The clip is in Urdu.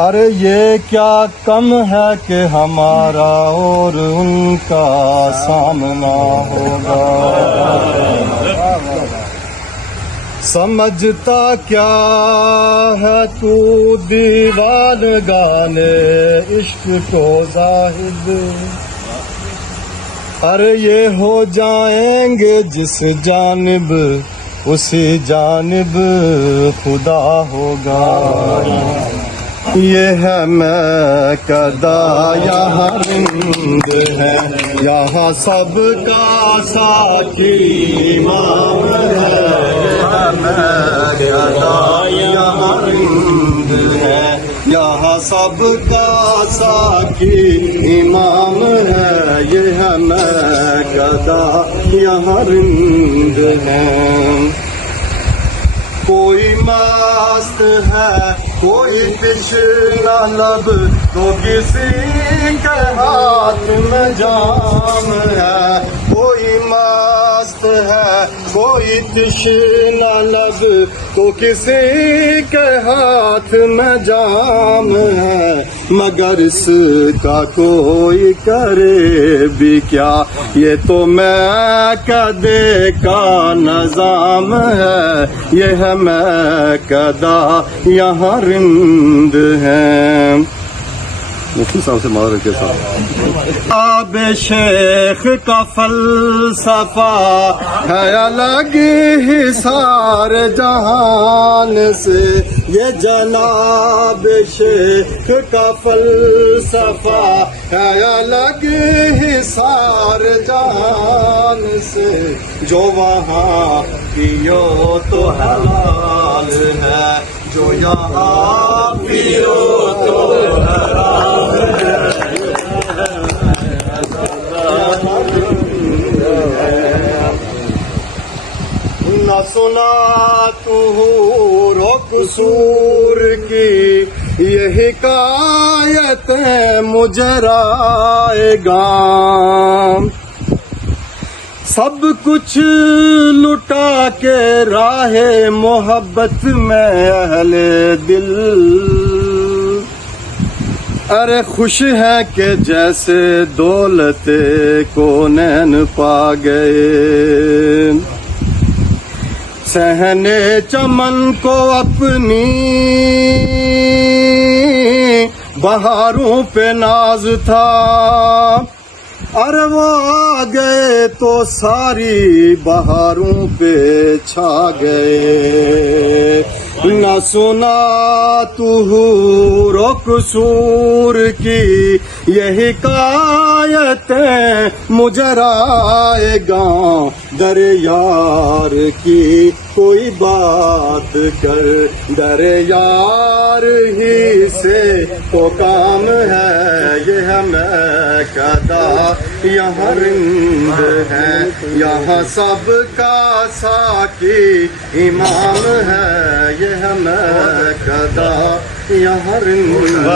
ارے یہ کیا کم ہے کہ ہمارا اور ان کا سامنا ہوگا. سمجھتا کیا ہے تو دیوانگانے عشق کو زاہد. ارے یہ ہو جائیں گے جس جانب اسی جانب خدا ہوگا. یہ ہے میں کدا یہاں رند ہے یہاں سب کا ساقی امام ہے. میں کدا یہاں رند ہے یہاں سب کا ساقی امام ہے. یہ ہے میں کدا یہاں رند ہے. کوئی مست ہے کوئی تشنہ لب تو کسی کے ہاتھ میں جام ہے. کوئی مست ہے کوئی تشنہ لب تو کسی کے ہاتھ میں جام ہے. مگر اس کا کوئی کرے بھی کیا یہ تو میں کدے کا نظام ہے. یہ ہے میں کدا یہاں رند ہے. مفتی صاحب سے معذرت کے ساتھ آب شیخ کا فلسفہ ہے الگ ہی سارے جہان سے. یہ جناب شیخ کا فلسفہ ہے الگ ہی سارے جہان سے. جو وہاں پیو تو حلال ہے جو یہاں پیو تو حرام ہے. نہ سنا تو رو قصور کی یہ حکایت مجھے رائے گام. سب کچھ لٹا کے راہ محبت میں اہل دل. ارے خوش ہے کہ جیسے دولت کونین پا گئے. صحن چمن کو اپنی بہاروں پہ ناز تھا. ارے وہ آ گئے تو ساری بہاروں پہ چھا گئے. نہ سنا تو رو قصور کی یہ حکایتیں مجھے رائے گاں. در یار کی کوئی بات کر در یار ہی سے تو کام ہے. یہ ہے میں کدا یہاں رند ہے یہاں سب کا ساقی امام ہے. یہ ہے میں کدا یہاں رند